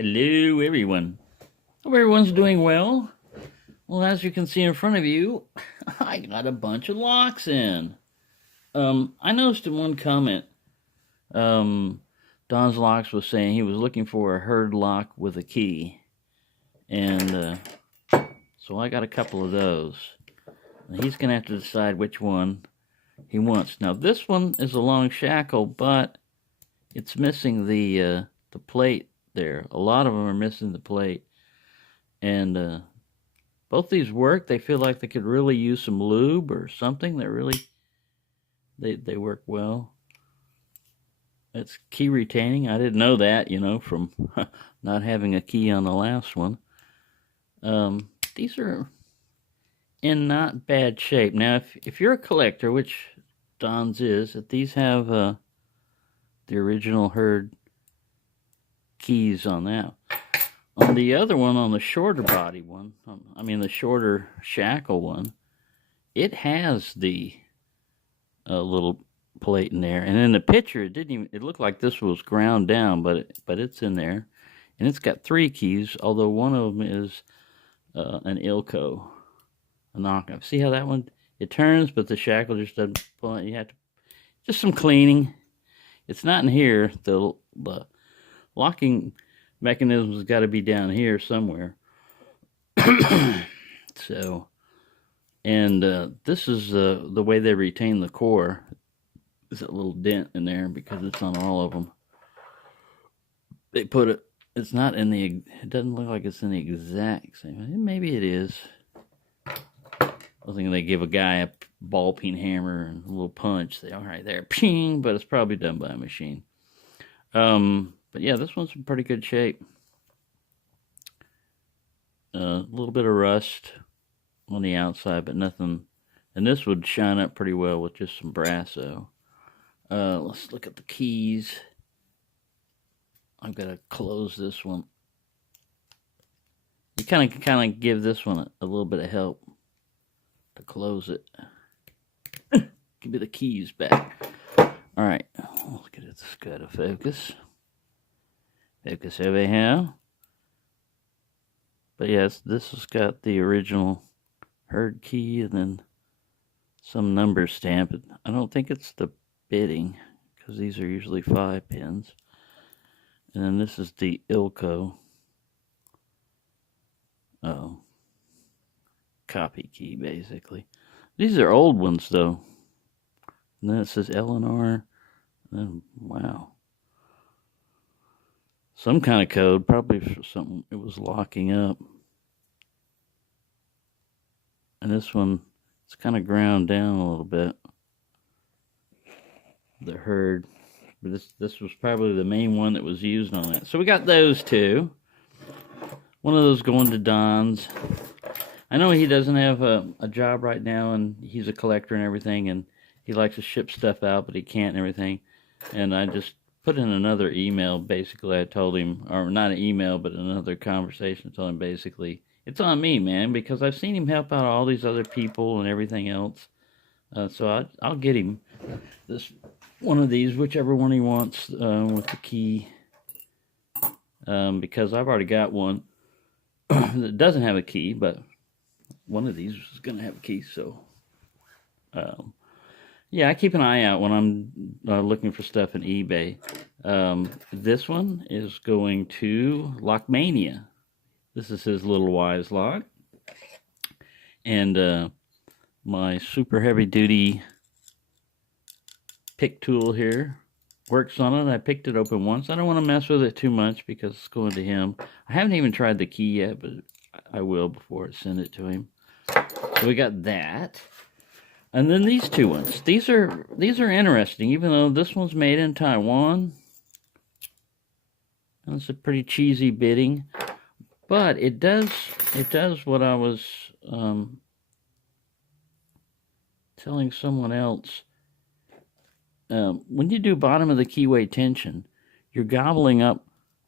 Hello, everyone. Hope everyone's doing well. Well, as you can see in front of you, I got a bunch of locks in. I noticed in one comment, Don's Locks was saying he was looking for a herd lock with a key. And so I got a couple of those. He's going to have to decide which one he wants. Now, this one is a long shackle, but it's missing the plate there. A lot of them are missing the plate. And both these work. They feel like they could really use some lube or something. They work well. It's key retaining. I didn't know that, from not having a key on the last one. These are in not bad shape. Now, if you're a collector, which Don's is, that these have the original herd keys on that. On the other one, on the shorter body one, the shorter shackle one, it has the little plate in there. And in the picture, it looked like this was ground down, but it's in there. And it's got 3 keys, although one of them is an Ilco, a knockoff. See how that one, it turns, but the shackle just doesn't pull it. You have to, just some cleaning. It's not in here. The locking mechanism has got to be down here somewhere. So, and this is the way they retain the core. There's a little dent in there because it's on all of them. They put it, it's not in the, it doesn't look like it's in the exact same, maybe it is. I think they give a guy a ball peen hammer and a little punch. They, all right there, ping, but it's probably done by a machine. But yeah, this one's in pretty good shape. A little bit of rust on the outside, but nothing. And this would shine up pretty well with just some brasso. Let's look at the keys. I've got to close this one. You kind of give this one a little bit of help to close it. Give me the keys back. All right, let's get this guy to focus. Focus over here. But yes, this has got the original herd key and then some number stamp. I don't think it's the bitting because these are usually 5 pins. And then this is the Ilco copy key, basically. These are old ones, though. And then it says L&R. Then, wow. Some kind of code, probably for something it was locking up. And this one, it's kind of ground down a little bit. The herd. But this was probably the main one that was used on that. So we got those 2. One of those going to Don's. I know he doesn't have a job right now, and he's a collector and everything, and he likes to ship stuff out, but he can't and everything. And I just put in another email. Basically, I told him, or not an email, but another conversation. I told him basically, it's on me, man, because I've seen him help out all these other people and everything else. So I'll get him this one of these, whichever one he wants, with the key, because I've already got one that doesn't have a key, but one of these is going to have a key. So yeah, I keep an eye out when I'm looking for stuff in eBay. This one is going to Lockmania. This is his little wise lock. And my super heavy duty pick tool here works on it. I picked it open once. I don't want to mess with it too much because it's going to him. I haven't even tried the key yet, but I will before I send it to him. So we got that. And then these 2 ones. These are interesting, even though this one's made in Taiwan. And it's a pretty cheesy bitting. But it does what I was telling someone else. When you do bottom of the keyway tension, you're gobbling up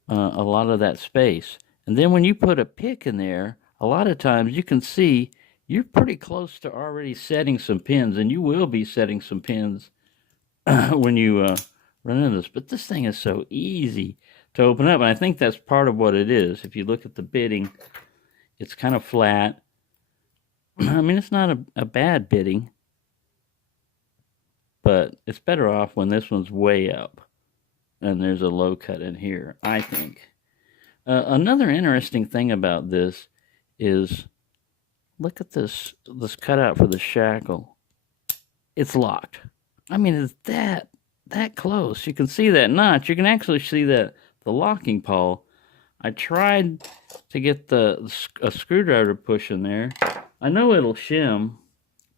a lot of that space. And then when you put a pick in there, a lot of times you can see you're pretty close to already setting some pins, and you will be setting some pins when you run into this. But this thing is so easy to open up. And I think that's part of what it is. If you look at the bitting, it's kind of flat. I mean, it's not a bad bitting, but it's better off when this one's way up and there's a low cut in here, I think. Another interesting thing about this is, look at this cutout for the shackle. It's locked. I mean, it's that close. You can see that notch. You can actually see that the locking pawl. I tried to get a screwdriver to push in there. I know it'll shim,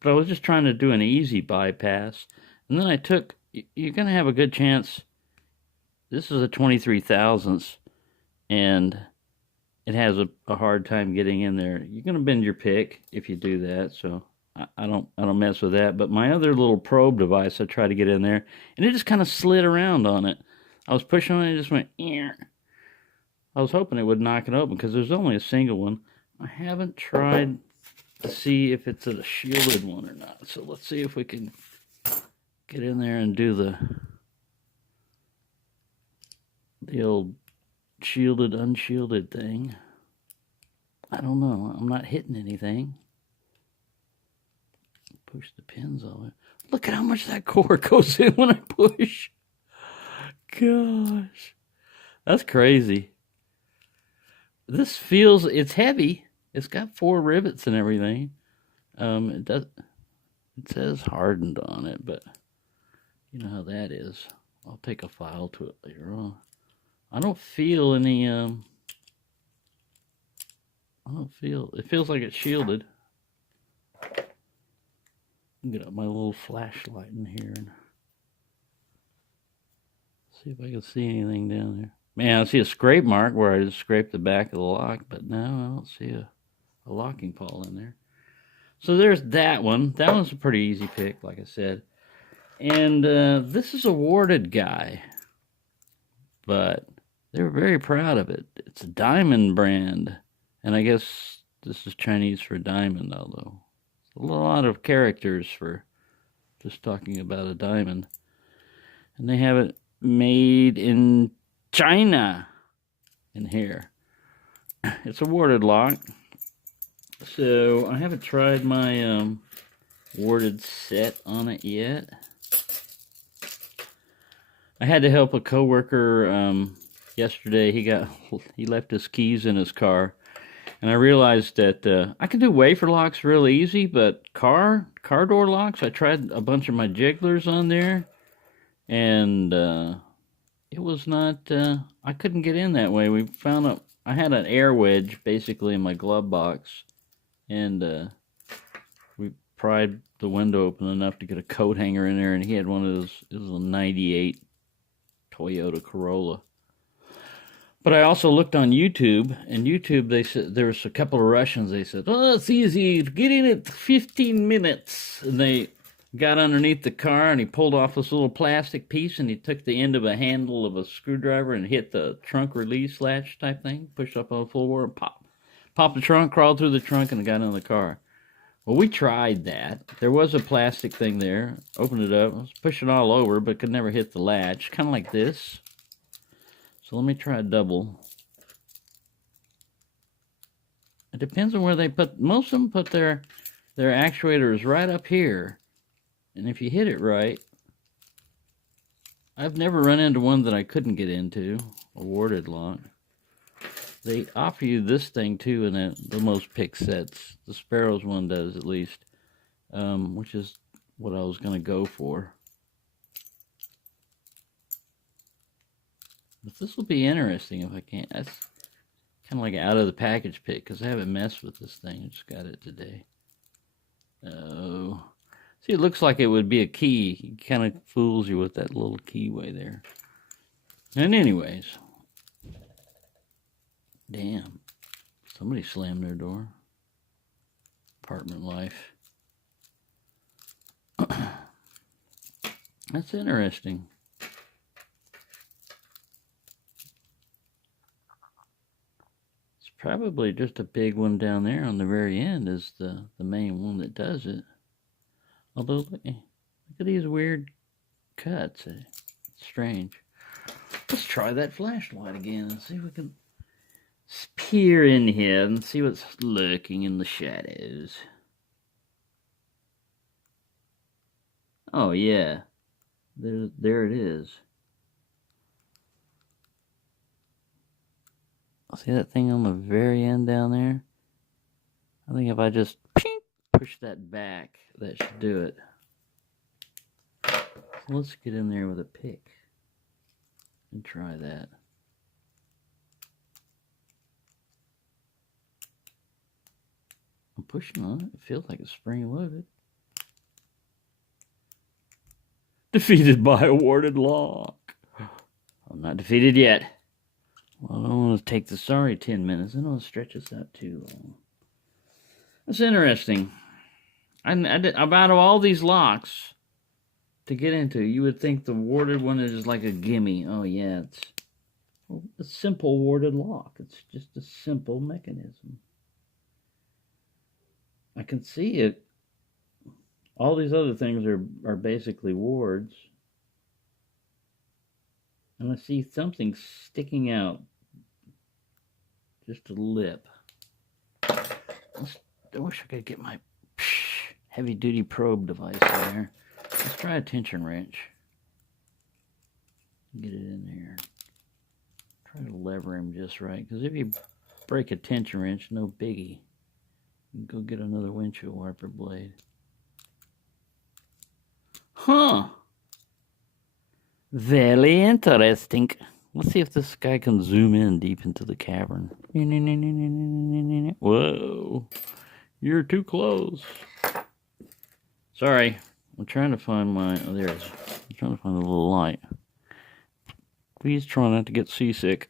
but I was just trying to do an easy bypass. And then you're going to have a good chance. This is a 23 thousandths, and it has a hard time getting in there. You're going to bend your pick if you do that, so I don't mess with that. But my other little probe device, I tried to get in there, and it just kind of slid around on it. I was pushing on it, and it just went, ear. I was hoping it would knock it open, because there's only a single one. I haven't tried to see if it's a shielded one or not. So let's see if we can get in there and do the old shielded, unshielded thing. I don't know. I'm not hitting anything. Push the pins all the way. Look at how much that cord goes in when I push. Gosh. That's crazy. This feels, it's heavy. It's got 4 rivets and everything. It says hardened on it, but you know how that is. I'll take a file to it later on. I don't feel any, it feels like it's shielded. Get up my little flashlight in here and see if I can see anything down there. Man, I see a scrape mark where I just scraped the back of the lock, but no, I don't see a locking pawl in there. So there's that one. That one's a pretty easy pick, like I said. And this is a Warded guy, but they were very proud of it. It's a diamond brand, and I guess this is Chinese for diamond, although it's a lot of characters for just talking about a diamond. And they have it made in China in here. It's a Warded lock. So I haven't tried my Warded set on it yet. I had to help a coworker yesterday. He left his keys in his car, and I realized that I can do wafer locks real easy, but car door locks, I tried a bunch of my jigglers on there, and it was not, I couldn't get in that way. We found I had an air wedge basically in my glove box, and we pried the window open enough to get a coat hanger in there, and he had one of those. It was a 98 Toyota Corolla. But I also looked on YouTube, and YouTube, they said, there was a couple of Russians, they said, oh, it's easy, get in it 15 minutes. And they got underneath the car, and he pulled off this little plastic piece, and he took the end of a handle of a screwdriver and hit the trunk release latch type thing, pushed up on the floor, and popped the trunk, crawled through the trunk, and got in the car. Well, we tried that. There was a plastic thing there. Opened it up. I was pushing all over, but could never hit the latch. Kind of like this. So let me try a double. It depends on where they put. Most of them put their actuators right up here. And if you hit it right, I've never run into one that I couldn't get into. A Warded lock. They offer you this thing too in the most pick sets. The Sparrows one does at least, which is what I was going to go for. But this will be interesting if I can. That's kind of like out of the package pick because I haven't messed with this thing. I just got it today. Oh, see, it looks like it would be a key. It kind of fools you with that little keyway there. And anyways. Damn. Somebody slammed their door. Apartment life. That's interesting. It's probably just a big one down there on the very end is the main one that does it. Although, look at these weird cuts. It's strange. Let's try that flashlight again and see if we can peer in here and see what's lurking in the shadows. Oh yeah, there it is. See that thing on the very end down there? I think if I just push that back, that should do it. So let's get in there with a pick and try that. I'm pushing on it. It feels like it's spring-loaded. Defeated by awarded lock. I'm not defeated yet. Well, I don't want to take the sorry 10 minutes. I don't want to stretch this out too long. That's interesting. About all these locks to get into, you would think the warded one is just like a gimme. Oh yeah, it's a simple warded lock. It's just a simple mechanism. I can see it. All these other things are basically wards. And I see something sticking out. Just a lip. I wish I could get my heavy-duty probe device in there. Let's try a tension wrench. Get it in there. Try to lever him just right. Because if you break a tension wrench, no biggie. You can go get another windshield wiper blade. Huh. Very interesting. Let's see if this guy can zoom in deep into the cavern. Whoa. You're too close. Sorry. I'm trying to find my... Oh, there it is. I'm trying to find a little light. Please try not to get seasick.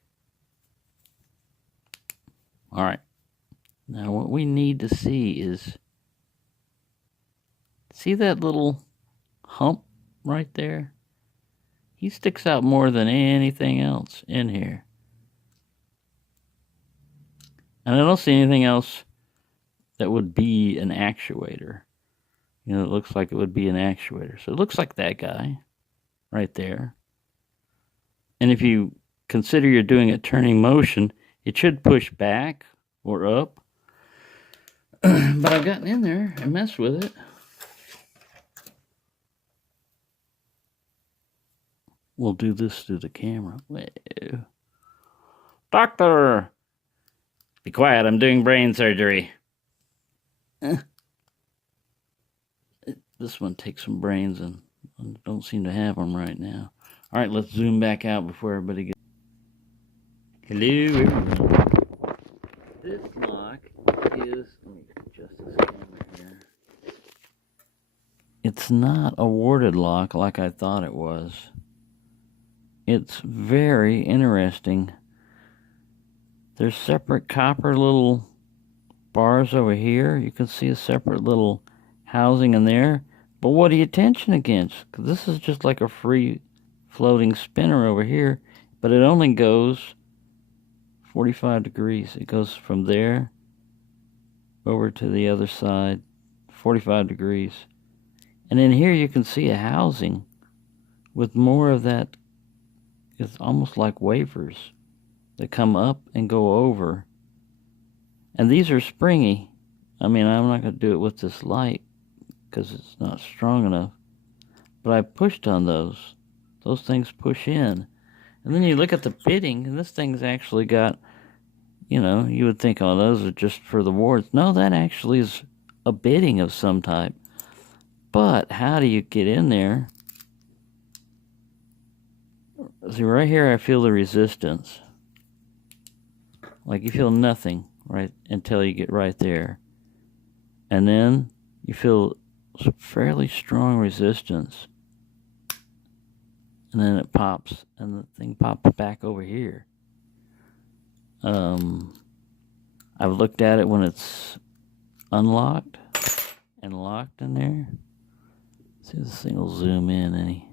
Alright. Now what we need to see is... See that little hump right there? He sticks out more than anything else in here. And I don't see anything else that would be an actuator. You know, it looks like it would be an actuator. So it looks like that guy right there. And if you consider you're doing a turning motion, it should push back or up. But I've gotten in there and messed with it. We'll do this through the camera. Whoa. Doctor! Be quiet, I'm doing brain surgery. This one takes some brains and don't seem to have them right now. Alright, let's zoom back out before everybody gets... Hello, everyone. This lock is... Let me adjust this camera here. It's not a warded lock like I thought it was. It's very interesting. There's separate copper little bars over here. You can see a separate little housing in there. But what are you tension against? Because this is just like a free floating spinner over here. But it only goes 45 degrees. It goes from there over to the other side. 45 degrees. And in here you can see a housing with more of that. It's almost like wafers that come up and go over. And these are springy. I mean, I'm not going to do it with this light because it's not strong enough. But I pushed on those. Those things push in. And then you look at the bitting, and this thing's actually got, you know, you would think, oh, those are just for the wards. No, that actually is a bitting of some type. But how do you get in there? See, right here I feel the resistance. Like you feel nothing right until you get right there. And then you feel fairly strong resistance. And then it pops, and the thing pops back over here. I've looked at it when it's unlocked and locked in there. See, this thing will zoom in any.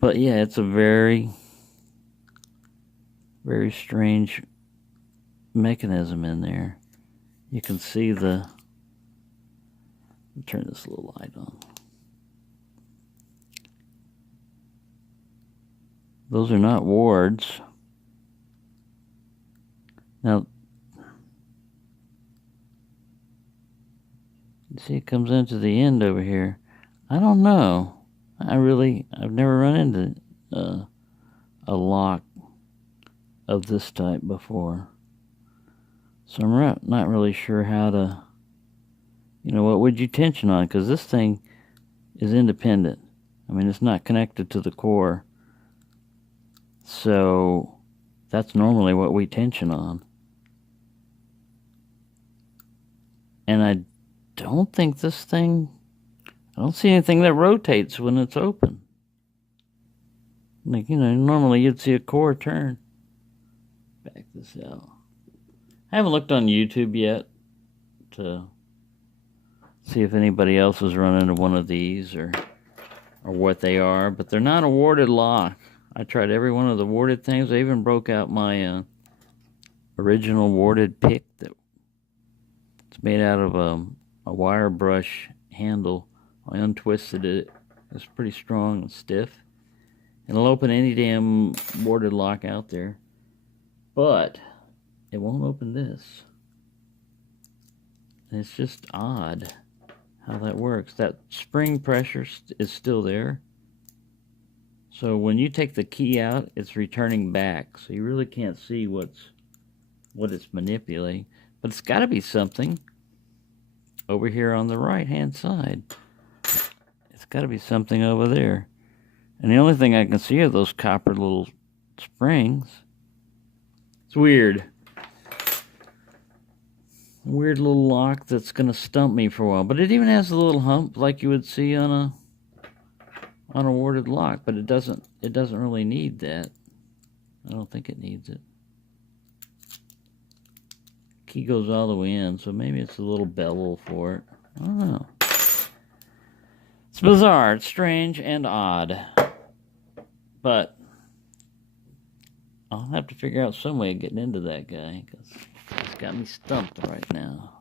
But yeah, it's a very, very strange mechanism in there. You can see the... Turn this little light on. Those are not wards. Now, you see it comes into the end over here. I don't know. I've never run into a lock of this type before. So I'm not really sure how to, what would you tension on? Because this thing is independent. I mean, it's not connected to the core. So that's normally what we tension on. And I don't think this thing, I don't see anything that rotates when it's open. Like, normally you'd see a core turn. Back this out. I haven't looked on YouTube yet to see if anybody else has run into one of these or what they are, but they're not a warded lock. I tried every one of the warded things. I even broke out my original warded pick that it's made out of a wire brush handle. I untwisted it. It's pretty strong and stiff. It'll open any damn warded lock out there, but it won't open this. And it's just odd how that works. That spring pressure is still there. So when you take the key out, it's returning back. So you really can't see what it's manipulating. But it's got to be something over here on the right-hand side. It's got to be something over there. And the only thing I can see are those copper little springs. It's weird. Weird little lock that's going to stump me for a while. But it even has a little hump like you would see on a warded lock. But it doesn't really need that. I don't think it needs it. Key goes all the way in, so maybe it's a little bevel for it. I don't know. It's bizarre. It's strange and odd. But I'll have to figure out some way of getting into that guy, because he's got me stumped right now.